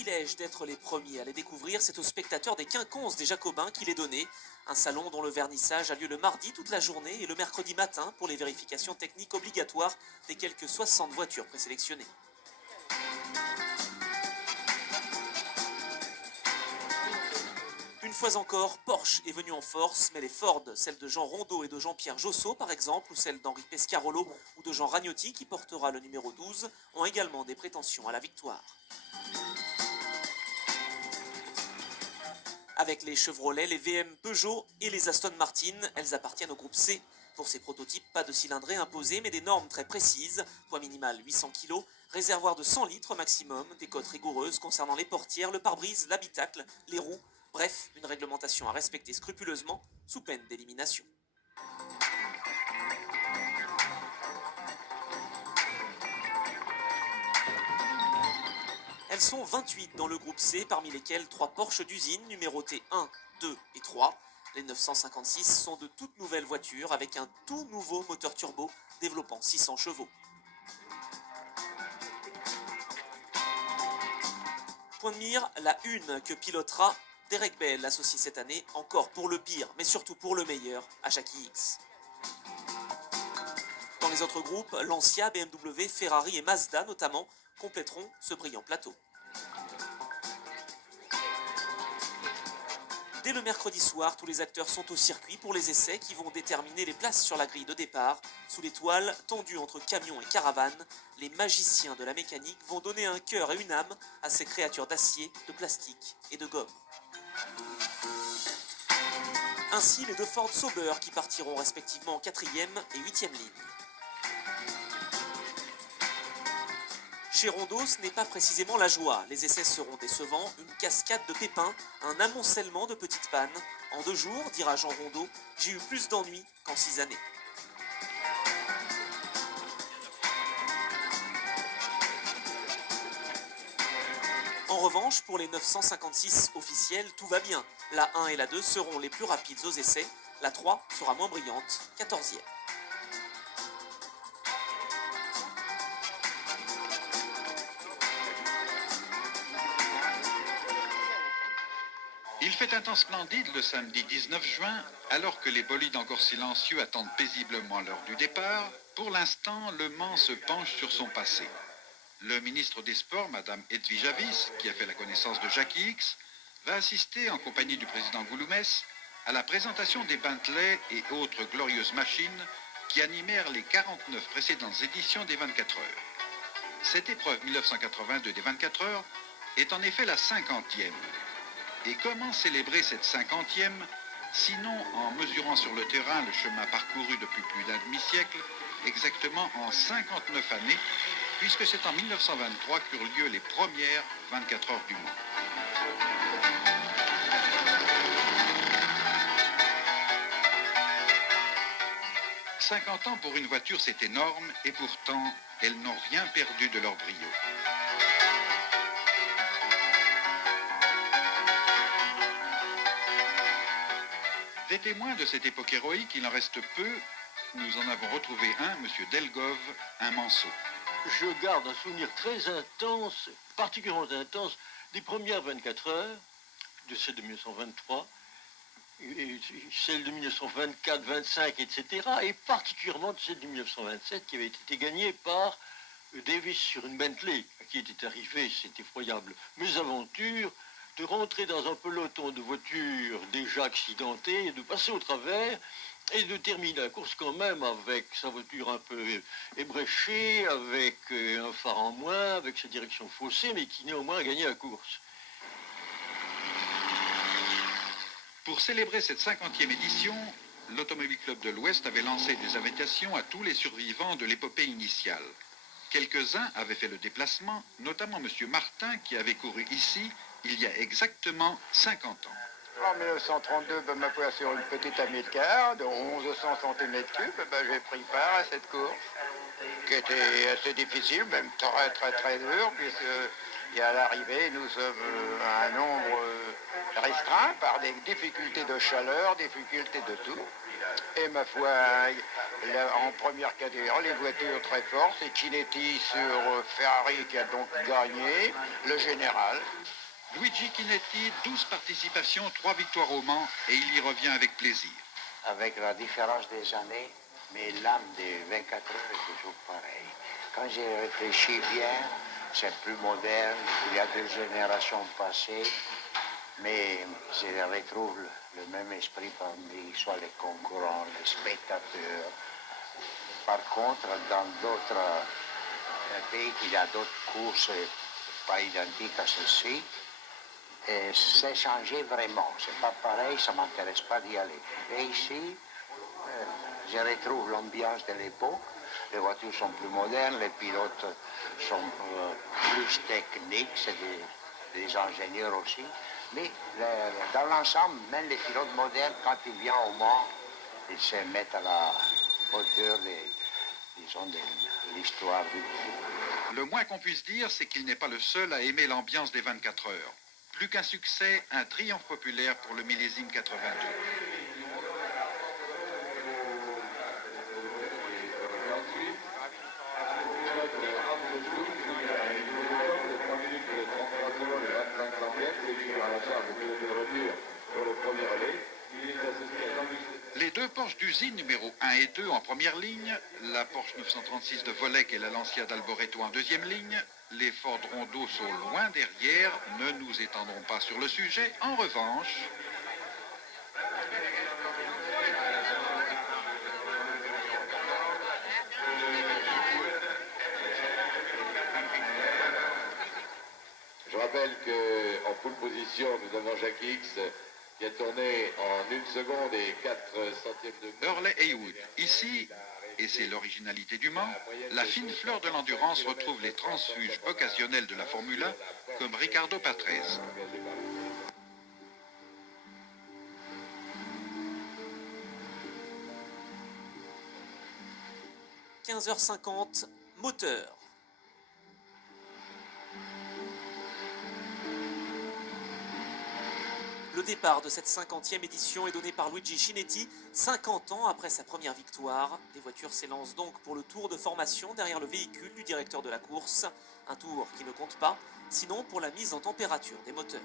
privilège d'être les premiers à les découvrir, c'est aux spectateurs des Quinconces des Jacobins qu'il est donné. Un salon dont le vernissage a lieu le mardi toute la journée et le mercredi matin pour les vérifications techniques obligatoires des quelques 60 voitures présélectionnées. Une fois encore, Porsche est venu en force, mais les Ford, celles de Jean Rondeau et de Jean-Pierre Josso par exemple, ou celles d'Henri Pescarolo ou de Jean Ragnotti qui portera le numéro 12, ont également des prétentions à la victoire. Avec les Chevrolet, les VM Peugeot et les Aston Martin, elles appartiennent au groupe C. Pour ces prototypes, pas de cylindrée imposée, mais des normes très précises. Poids minimal 800 kg, réservoir de 100 litres maximum, des cotes rigoureuses concernant les portières, le pare-brise, l'habitacle, les roues. Bref, une réglementation à respecter scrupuleusement, sous peine d'élimination. Elles sont 28 dans le groupe C, parmi lesquelles 3 Porsche d'usine numérotés 1, 2 et 3. Les 956 sont de toutes nouvelles voitures avec un tout nouveau moteur turbo développant 600 chevaux. Point de mire, la une que pilotera Derek Bell, associé cette année, encore pour le pire, mais surtout pour le meilleur, à Jackie X. Dans les autres groupes, Lancia, BMW, Ferrari et Mazda notamment compléteront ce brillant plateau. Dès le mercredi soir, tous les acteurs sont au circuit pour les essais qui vont déterminer les places sur la grille de départ. Sous les toiles, tendues entre camions et caravanes, les magiciens de la mécanique vont donner un cœur et une âme à ces créatures d'acier, de plastique et de gomme. Ainsi, les deux Ford Sauber qui partiront respectivement en 4e et 8e ligne. Chez Rondeau, ce n'est pas précisément la joie. Les essais seront décevants, une cascade de pépins, un amoncellement de petites pannes. En 2 jours, dira Jean Rondeau, j'ai eu plus d'ennuis qu'en 6 années. En revanche, pour les 956 officiels, tout va bien. La 1 et la 2 seront les plus rapides aux essais. La 3 sera moins brillante, 14e. Il fait un temps splendide le samedi 19 juin, alors que les bolides encore silencieux attendent paisiblement l'heure du départ. Pour l'instant, le Mans se penche sur son passé. Le ministre des Sports, Madame Edwige Avis, qui a fait la connaissance de Jackie X, va assister en compagnie du président Gouloumès à la présentation des Bentley et autres glorieuses machines qui animèrent les 49 précédentes éditions des 24 heures. Cette épreuve 1982 des 24 heures est en effet la 50e. Et comment célébrer cette 50e, sinon en mesurant sur le terrain le chemin parcouru depuis plus d'un demi-siècle, exactement en 59 années, puisque c'est en 1923 qu'eurent lieu les premières 24 heures du Mans. « 50 ans pour une voiture, c'est énorme, et pourtant, elles n'ont rien perdu de leur brio. Des témoins de cette époque héroïque, il en reste peu. Nous en avons retrouvé un, M. Delgove, un Manceau. Je garde un souvenir très intense, particulièrement intense, des premières 24 heures, de celle de 1923, et celle de 1924, 25, etc., et particulièrement de celle de 1927, qui avait été gagnée par Davis sur une Bentley, qui était arrivé, c'est effroyable, mésaventure, de rentrer dans un peloton de voitures déjà accidentées, et de passer au travers, et de terminer la course quand même avec sa voiture un peu ébréchée, avec un phare en moins, avec sa direction faussée, mais qui néanmoins a gagné la course. Pour célébrer cette 50e édition, l'Automobile Club de l'Ouest avait lancé des invitations à tous les survivants de l'épopée initiale. Quelques-uns avaient fait le déplacement, notamment M. Martin, qui avait couru ici il y a exactement 50 ans. En 1932, ma foi, sur une petite amilcar de 1100 cm3, j'ai pris part à cette course, qui était assez difficile, même très dure, puisque à l'arrivée, nous sommes un nombre restreint par des difficultés de chaleur, difficultés de tout. Et ma foi, En première catégorie, les voitures très fortes, c'est Chinetti sur Ferrari qui a donc gagné, le général. Luigi Chinetti, 12 participations, 3 victoires au Mans, et il y revient avec plaisir. Avec la différence des années, mais l'âme des 24 heures est toujours pareille. Quand j'ai réfléchi bien, c'est plus moderne, il y a 2 générations passées, mais je retrouve le même esprit parmi soit les concurrents, les spectateurs. Par contre, dans d'autres pays, il y a d'autres courses pas identiques à ceci, et c'est changé vraiment. C'est pas pareil, ça m'intéresse pas d'y aller. Et ici, je retrouve l'ambiance de l'époque. Les voitures sont plus modernes, les pilotes sont plus techniques, c'est des ingénieurs aussi. Mais dans l'ensemble, même les pilotes modernes, quand ils viennent au Mans, ils se mettent à la hauteur de l'histoire du groupe. Le moins qu'on puisse dire, c'est qu'il n'est pas le seul à aimer l'ambiance des 24 heures. Plus qu'un succès, un triomphe populaire pour le millésime 82. Les 2 Porsche d'usine numéro 1 et 2 en première ligne, la Porsche 936 de Volek et la Lancia d'Alboreto en deuxième ligne, les Ford Rondo sont loin derrière, ne nous étendrons pas sur le sujet. En revanche, je rappelle qu'en pole position, nous avons Jacques X qui a tourné en 1 seconde et 4 centièmes de... Hurley Haywood. Ici, et c'est l'originalité du Mans, la fine fleur de l'endurance retrouve les transfuges occasionnels de la Formule 1, comme Ricardo Patrese. – 15h50, moteur. Le départ de cette 50e édition est donné par Luigi Chinetti, 50 ans après sa première victoire. Les voitures s'élancent donc pour le tour de formation derrière le véhicule du directeur de la course. Un tour qui ne compte pas, sinon pour la mise en température des moteurs.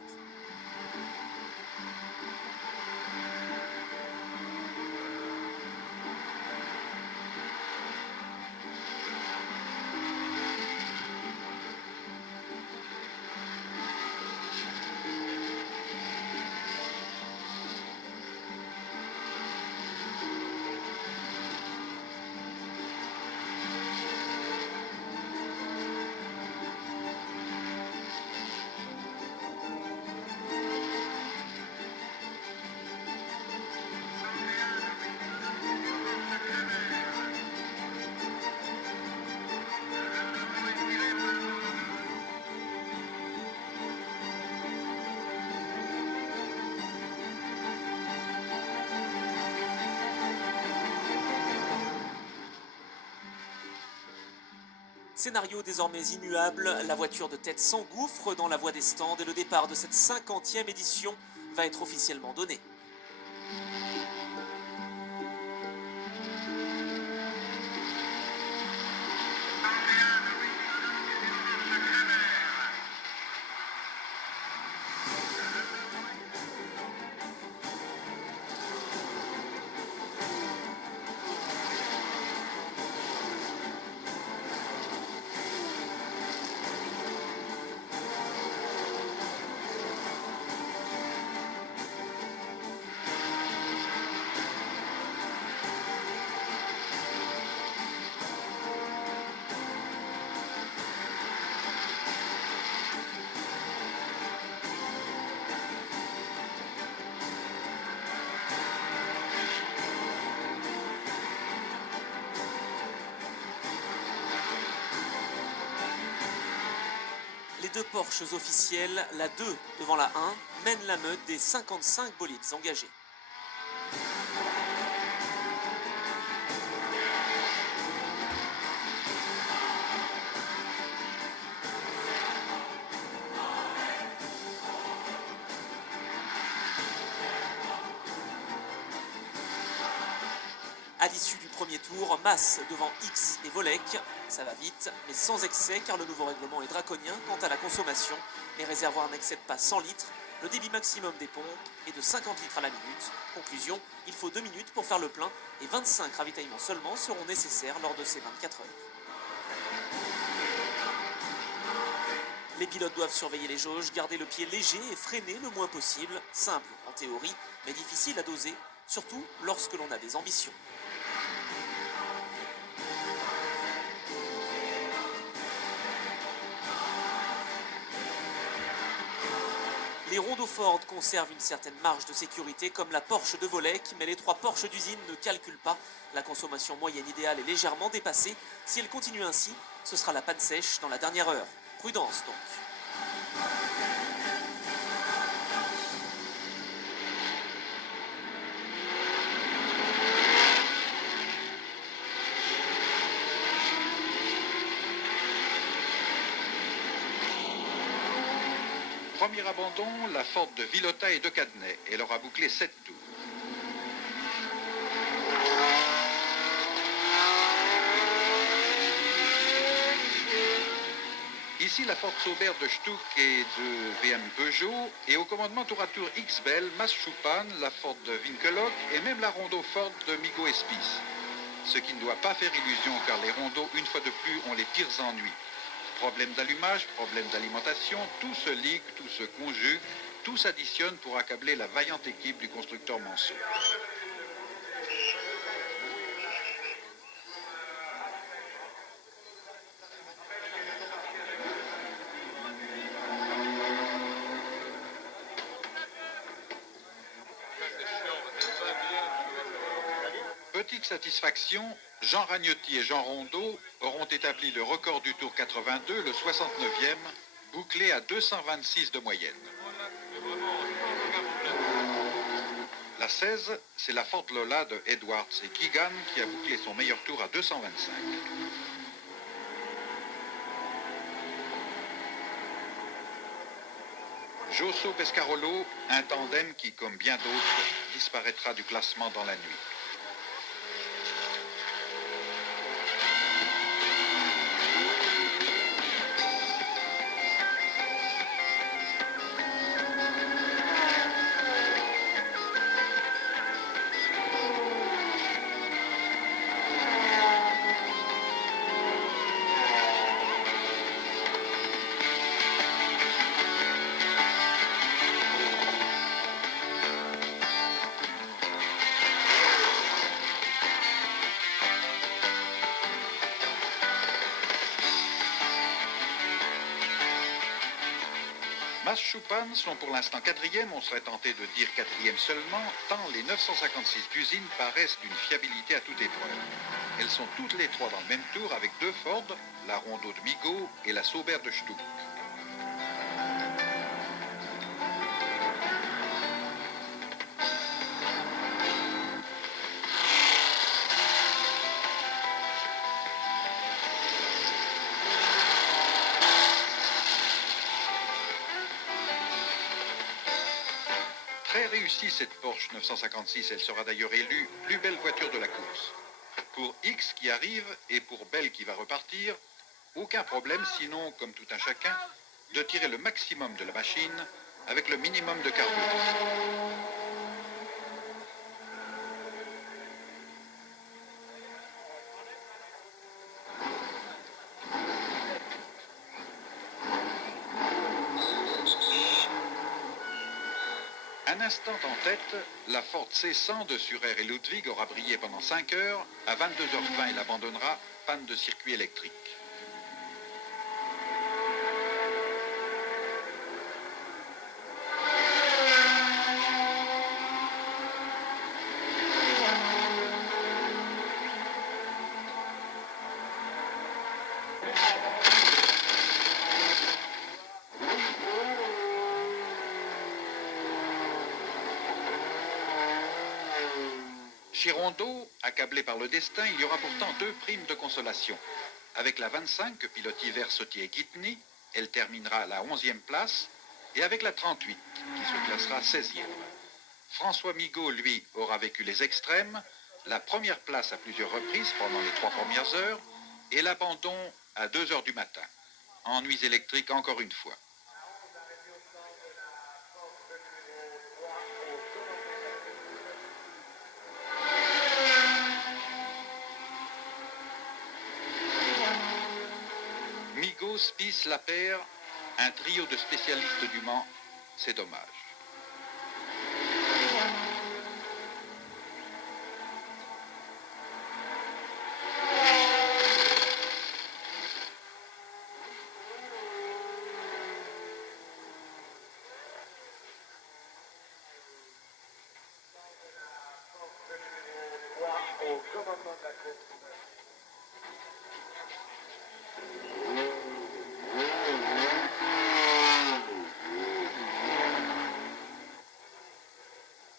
Scénario désormais immuable, la voiture de tête s'engouffre dans la voie des stands et le départ de cette 50e édition va être officiellement donné. Les 2 Porsches officiels, la 2 devant la 1, mènent la meute des 55 bolides engagés. À l'issue du premier tour, Mas devant X et Volek. Ça va vite, mais sans excès car le nouveau règlement est draconien quant à la consommation. Les réservoirs n'excèdent pas 100 litres. Le débit maximum des pompes est de 50 litres à la minute. Conclusion, il faut 2 minutes pour faire le plein et 25 ravitaillements seulement seront nécessaires lors de ces 24 heures. Les pilotes doivent surveiller les jauges, garder le pied léger et freiner le moins possible. Simple en théorie, mais difficile à doser, surtout lorsque l'on a des ambitions. Les rondeaux Ford conservent une certaine marge de sécurité comme la Porsche de Volek, mais les 3 Porsche d'usine ne calculent pas. La consommation moyenne idéale est légèrement dépassée. Si elle continue ainsi, ce sera la panne sèche dans la dernière heure. Prudence donc. Premier abandon, la Ford de Villota et de Cadenet. Elle aura bouclé 7 tours. Ici, la Ford Sauber de Stuck et de VM Peugeot. Et au commandement tour à tour X-Bell, Mas Schupan, la Ford de Winkelhock et même la Rondeau Ford de Migo Espis. Ce qui ne doit pas faire illusion car les rondeaux, une fois de plus, ont les pires ennuis. Problème d'allumage, problème d'alimentation, tout se ligue, tout se conjugue, tout s'additionne pour accabler la vaillante équipe du constructeur Manceau. Petite satisfaction, Jean Ragnotti et Jean Rondeau auront établi le record du Tour 82, le 69e, bouclé à 226 de moyenne. La 16, c'est la Ford Lola de Edwards et Keegan qui a bouclé son meilleur tour à 225. Josso Pescarolo, un tandem qui, comme bien d'autres, disparaîtra du classement dans la nuit. Mas Schupan sont pour l'instant 4e, on serait tenté de dire 4e seulement, tant les 956 d'usine paraissent d'une fiabilité à toute épreuve. Elles sont toutes les 3 dans le même tour avec 2 Ford, la Rondeau de Migo et la Sauber de Stuck. Très réussie cette Porsche 956, elle sera d'ailleurs élue plus belle voiture de la course. Pour X qui arrive et pour Bell qui va repartir, aucun problème sinon, comme tout un chacun, de tirer le maximum de la machine avec le minimum de carburant. Un instant en tête, la Ford C100 de Surer et Ludwig aura brillé pendant 5 heures. À 22h20, elle abandonnera, panne de circuit électrique. Chez Rondeau, accablé par le destin, il y aura pourtant 2 primes de consolation. Avec la 25 que pilote Iver Sautier Guitny, elle terminera à la 11e place, et avec la 38 qui se classera 16e. François Migaud, lui, aura vécu les extrêmes. la première place à plusieurs reprises pendant les 3 premières heures et l'abandon à 2 heures du matin. Ennuis électriques encore une fois. Migaud, Spies, Lapeyre, un trio de spécialistes du Mans, c'est dommage.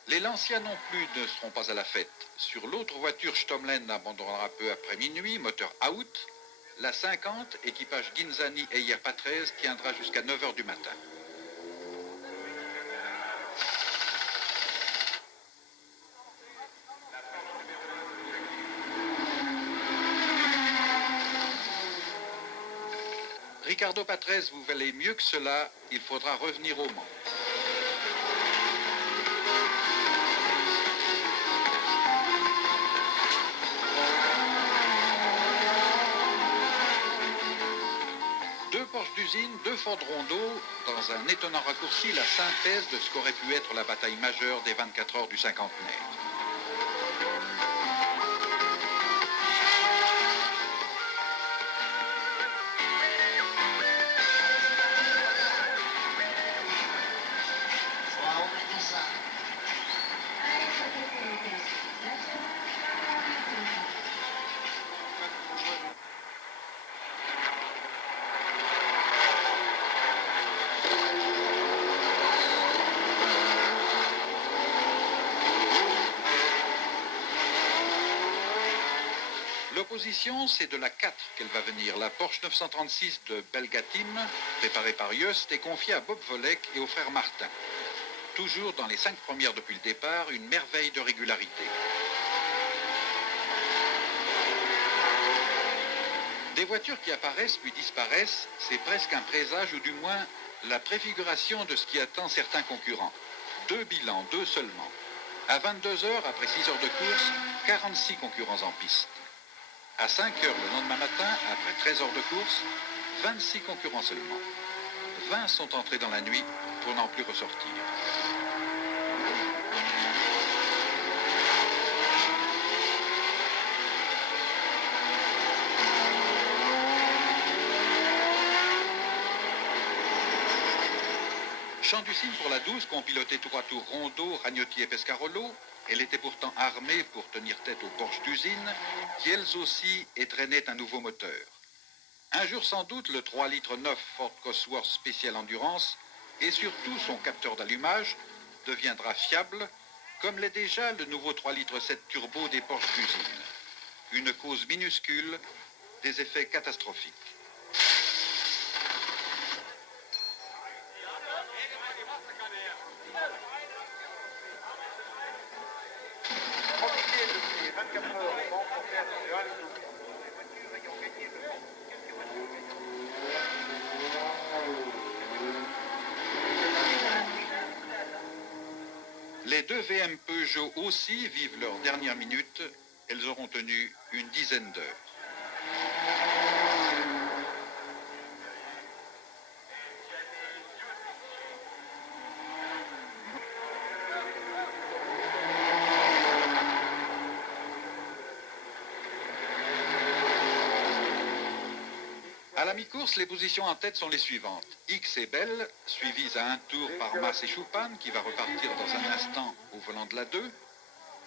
Les Lancia non plus ne seront pas à la fête. Sur l'autre voiture, Stomlen abandonnera peu après minuit, moteur out. La 50, équipage Ghinzani et Patrese, tiendra jusqu'à 9 heures du matin. Ricardo Patrese, vous valez mieux que cela, il faudra revenir au Mans. D'usine, 2 Ford Rondeau, dans un étonnant raccourci, la synthèse de ce qu'aurait pu être la bataille majeure des 24 heures du cinquantenaire. L'opposition, c'est de la 4 qu'elle va venir. La Porsche 936 de Belgatim, préparée par Jost, est confiée à Bob Volek et aux frères Martin. Toujours dans les 5 premières depuis le départ, une merveille de régularité. Des voitures qui apparaissent puis disparaissent, c'est presque un présage ou du moins la préfiguration de ce qui attend certains concurrents. 2 bilans, 2 seulement. À 22 heures, après 6 heures de course, 46 concurrents en piste. À 5 heures le lendemain matin, après 13 heures de course, 26 concurrents seulement. 20 sont entrés dans la nuit pour n'en plus ressortir. Champ du Cygne pour la 12, qu'ont piloté 3 tours Rondeau, Ragnotti et Pescarolo. Elle était pourtant armée pour tenir tête aux Porsche d'usine, qui elles aussi étreignaient un nouveau moteur. Un jour sans doute, le 3 litres 9 Ford Cosworth Special Endurance, et surtout son capteur d'allumage, deviendra fiable, comme l'est déjà le nouveau 3 litres 7 turbo des Porsche d'usine. Une cause minuscule, des effets catastrophiques. Les 2 VM Peugeot aussi vivent leur dernière minute. Elles auront tenu une dizaine d'heures. À la mi-course, les positions en tête sont les suivantes. X et Bell, suivis à un tour par Mas et Choupan, qui va repartir dans un instant au volant de la 2.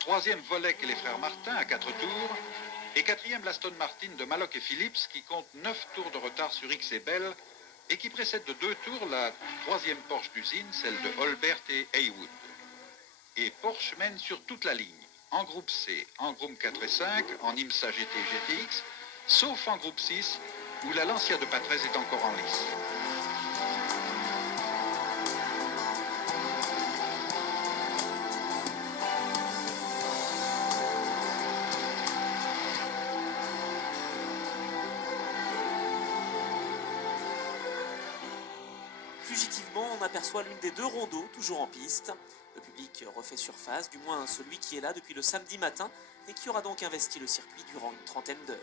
3e, Volek et les frères Martin à 4 tours. Et 4e, l'Aston Martin de Mallock et Phillips, qui compte 9 tours de retard sur X et Bell, et qui précède de 2 tours la 3e Porsche d'usine, celle de Holbert et Heywood. Et Porsche mène sur toute la ligne, en groupe C, en groupe 4 et 5, en IMSA GT et GTX, sauf en groupe 6, où la Lancia de Patrese est encore en lice. Fugitivement, on aperçoit l'une des deux rondeaux, toujours en piste. Le public refait surface, du moins celui qui est là depuis le samedi matin et qui aura donc investi le circuit durant une trentaine d'heures.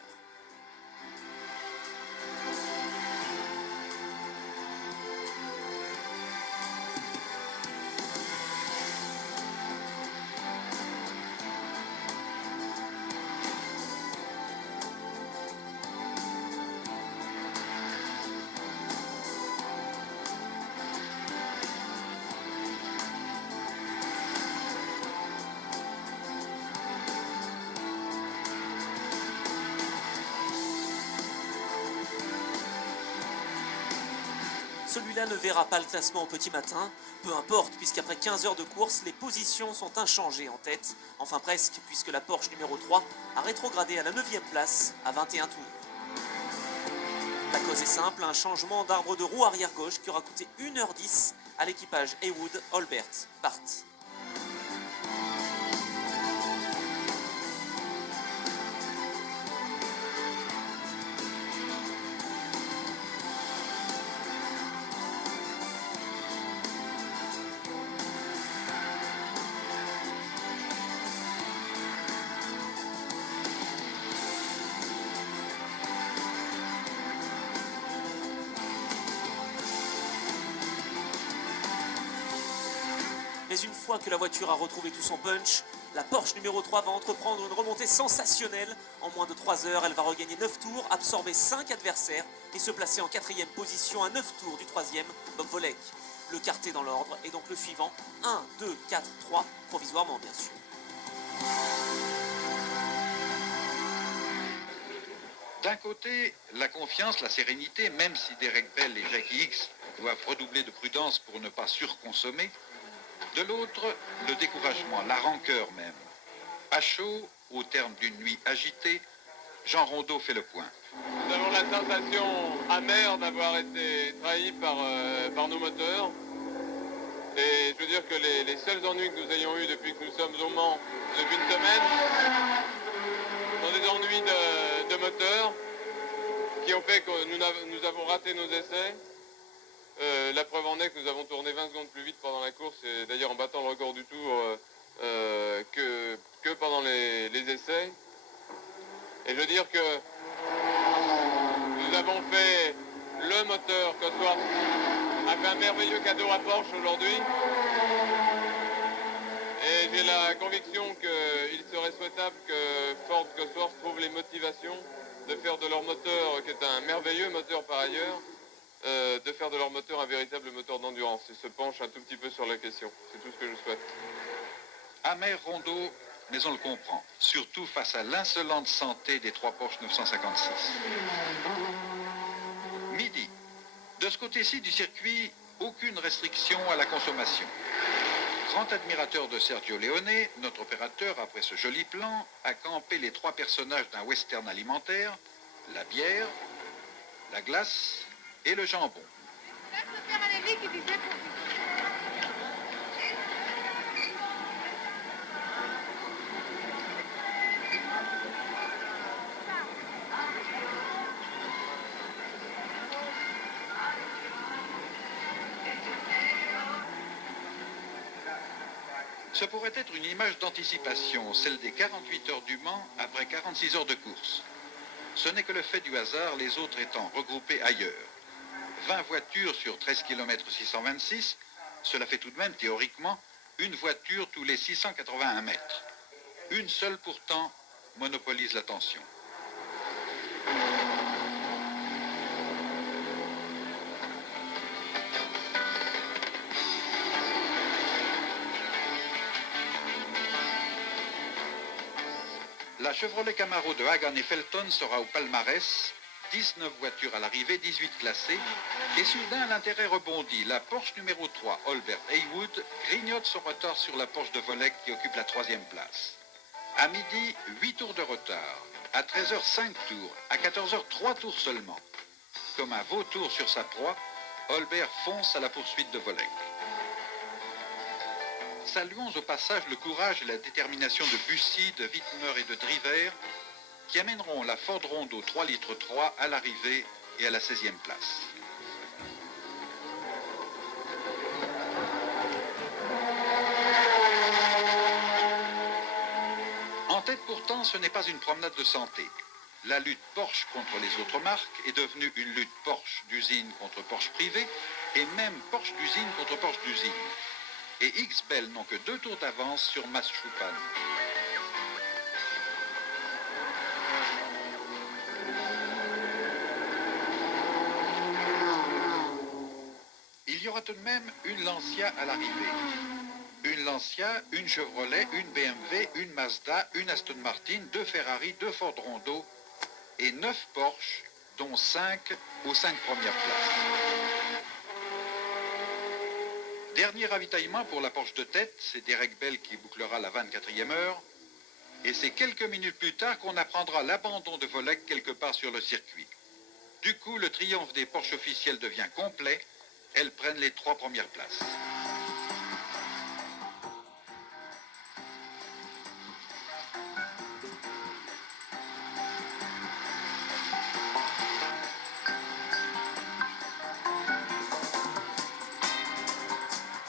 Celui-là ne verra pas le classement au petit matin, peu importe, puisqu'après 15 heures de course, les positions sont inchangées en tête, enfin presque, puisque la Porsche numéro 3 a rétrogradé à la 9e place à 21 tours. La cause est simple, un changement d'arbre de roue arrière gauche qui aura coûté 1h10 à l'équipage Heywood, Holbert, Bart. Mais une fois que la voiture a retrouvé tout son punch, la Porsche numéro 3 va entreprendre une remontée sensationnelle. En moins de 3 heures, elle va regagner 9 tours, absorber 5 adversaires et se placer en 4e position à 9 tours du 3e, Bob Volek. Le quartet dans l'ordre est donc le suivant, 1, 2, 4, 3, provisoirement bien sûr. D'un côté, la confiance, la sérénité, même si Derek Bell et Jackie Hicks doivent redoubler de prudence pour ne pas surconsommer. De l'autre, le découragement, la rancœur même. À chaud, au terme d'une nuit agitée, Jean Rondeau fait le point. Nous avons la sensation amère d'avoir été trahis par nos moteurs. Et je veux dire que les seuls ennuis que nous ayons eus depuis que nous sommes au Mans depuis une semaine sont des ennuis de moteurs qui ont fait que nous avons raté nos essais. La preuve en est que nous avons tourné 20 secondes plus vite pendant la course, et d'ailleurs en battant le record du tour que pendant les essais. Et je veux dire que nous avons fait le moteur Cosworth a fait un merveilleux cadeau à Porsche aujourd'hui. Et j'ai la conviction qu'il serait souhaitable que Ford Cosworth trouve les motivations de faire de leur moteur, qui est un merveilleux moteur par ailleurs, de faire de leur moteur un véritable moteur d'endurance et se penche un tout petit peu sur la question. C'est tout ce que je souhaite. Amer Rondeau, mais on le comprend, surtout face à l'insolente santé des 3 Porsche 956. Midi. De ce côté-ci du circuit, aucune restriction à la consommation. Grand admirateur de Sergio Leone, notre opérateur, après ce joli plan, a campé les 3 personnages d'un western alimentaire, la bière, la glace et le jambon. Ce pourrait être une image d'anticipation, celle des 48 heures du Mans après 46 heures de course. Ce n'est que le fait du hasard, les autres étant regroupés ailleurs. 20 voitures sur 13 km 626, cela fait tout de même théoriquement une voiture tous les 681 mètres. Une seule pourtant monopolise l'attention. La Chevrolet Camaro de Hagan et Felton sera au palmarès. 19 voitures à l'arrivée, 18 classées. Et soudain, l'intérêt rebondit. La Porsche numéro 3, Holbert Heywood, grignote son retard sur la Porsche de Volek qui occupe la 3e place. À midi, 8 tours de retard. À 13h, 5 tours. À 14h, 3 tours seulement. Comme un vautour sur sa proie, Holbert fonce à la poursuite de Volek. Saluons au passage le courage et la détermination de Bussy, de Wittmer et de Driver, qui amèneront la Ford Rondeau 3 litres 3 à l'arrivée et à la 16e place. fait, pourtant, ce n'est pas une promenade de santé. La lutte Porsche contre les autres marques est devenue une lutte Porsche d'usine contre Porsche privé et même Porsche d'usine contre Porsche d'usine. Et XPEL n'ont que 2 tours d'avance sur Maschupan. Il y aura tout de même une Lancia à l'arrivée. Une Lancia, une Chevrolet, une BMW, une Mazda, une Aston Martin, 2 Ferrari, 2 Ford Rondo et 9 Porsche, dont 5 aux 5 premières places. Dernier ravitaillement pour la Porsche de tête, c'est Derek Bell qui bouclera la 24e heure. Et c'est quelques minutes plus tard qu'on apprendra l'abandon de Volek quelque part sur le circuit. Du coup, le triomphe des Porsche officiels devient complet. Elles prennent les 3 premières places.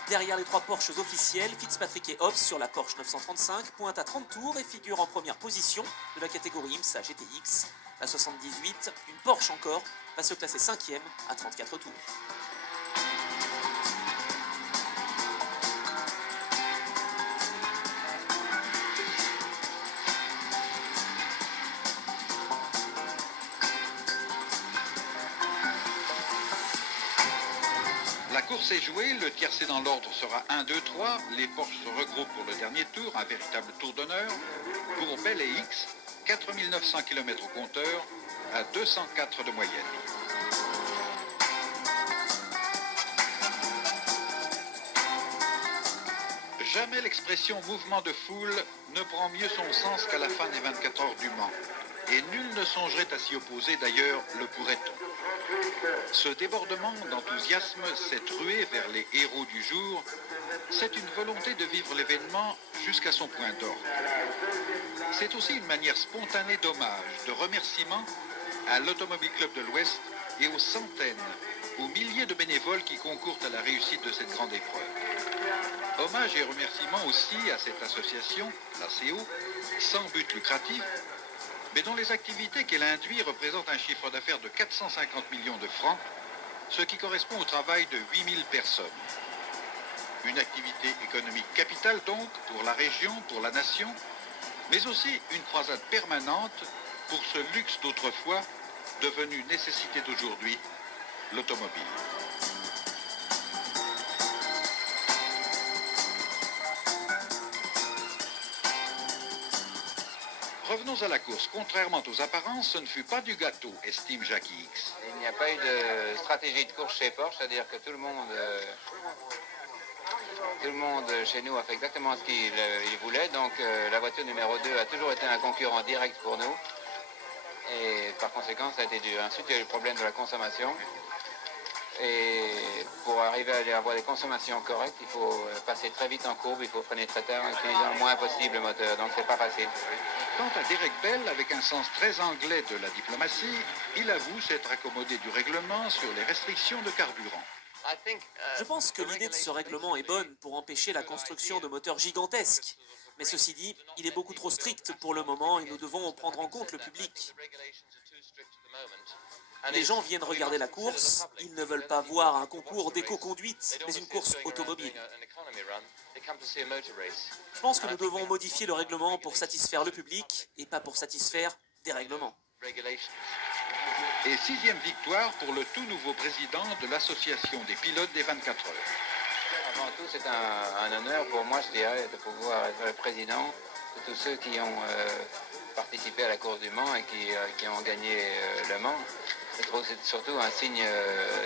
Derrière les 3 Porsches officiels, Fitzpatrick et Hobbs sur la Porsche 935 pointent à 30 tours et figurent en première position de la catégorie IMSA GTX. La 78, une Porsche encore, va se classer 5e à 34 tours. La course est jouée, le tiercé dans l'ordre sera 1, 2, 3. Les Porsche se regroupent pour le dernier tour, un véritable tour d'honneur. Pour Bell et X, 4900 km au compteur, à 204 de moyenne. Jamais l'expression mouvement de foule ne prend mieux son sens qu'à la fin des 24 heures du Mans. Et nul ne songerait à s'y opposer, d'ailleurs le pourrait-on. Ce débordement d'enthousiasme, cette ruée vers les héros du jour, c'est une volonté de vivre l'événement jusqu'à son point d'orgue. C'est aussi une manière spontanée d'hommage, de remerciement à l'Automobile Club de l'Ouest et aux centaines, aux milliers de bénévoles qui concourent à la réussite de cette grande épreuve. Hommage et remerciement aussi à cette association, l'ACO, sans but lucratif, mais dont les activités qu'elle induit représentent un chiffre d'affaires de 450 millions de francs, ce qui correspond au travail de 8000 personnes. Une activité économique capitale donc pour la région, pour la nation, mais aussi une croisade permanente pour ce luxe d'autrefois devenu nécessité d'aujourd'hui, l'automobile. Revenons à la course. Contrairement aux apparences, ce ne fut pas du gâteau, estime Jackie X. Il n'y a pas eu de stratégie de course chez Porsche, c'est-à-dire que tout le monde chez nous a fait exactement ce qu'il voulait. Donc la voiture numéro 2 a toujours été un concurrent direct pour nous. Et par conséquent, ça a été dur. Ensuite, il y a eu le problème de la consommation. Et pour arriver à avoir des consommations correctes, il faut passer très vite en courbe, il faut freiner très tard en utilisant le moins possible le moteur. Donc c'est pas facile. Quant à Derek Bell, avec un sens très anglais de la diplomatie, il avoue s'être accommodé du règlement sur les restrictions de carburant. Je pense que l'idée de ce règlement est bonne pour empêcher la construction de moteurs gigantesques. Mais ceci dit, il est beaucoup trop strict pour le moment et nous devons prendre en compte le public. Les gens viennent regarder la course, ils ne veulent pas voir un concours d'éco-conduite, mais une course automobile. Je pense que nous devons modifier le règlement pour satisfaire le public et pas pour satisfaire des règlements. Et 6e victoire pour le tout nouveau président de l'association des pilotes des 24 heures. Avant tout, c'est un honneur pour moi, je dirais, de pouvoir être le président de tous ceux qui ont participé à la course du Mans et qui ont gagné le Mans. Je trouve que c'est surtout un signe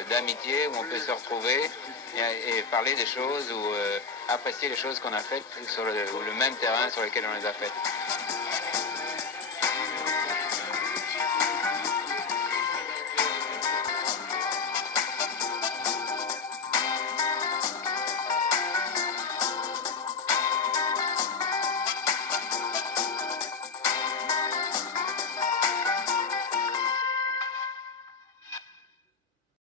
d'amitié où on peut se retrouver et parler des choses ou apprécier les choses qu'on a faites sur le même terrain sur lequel on les a faites.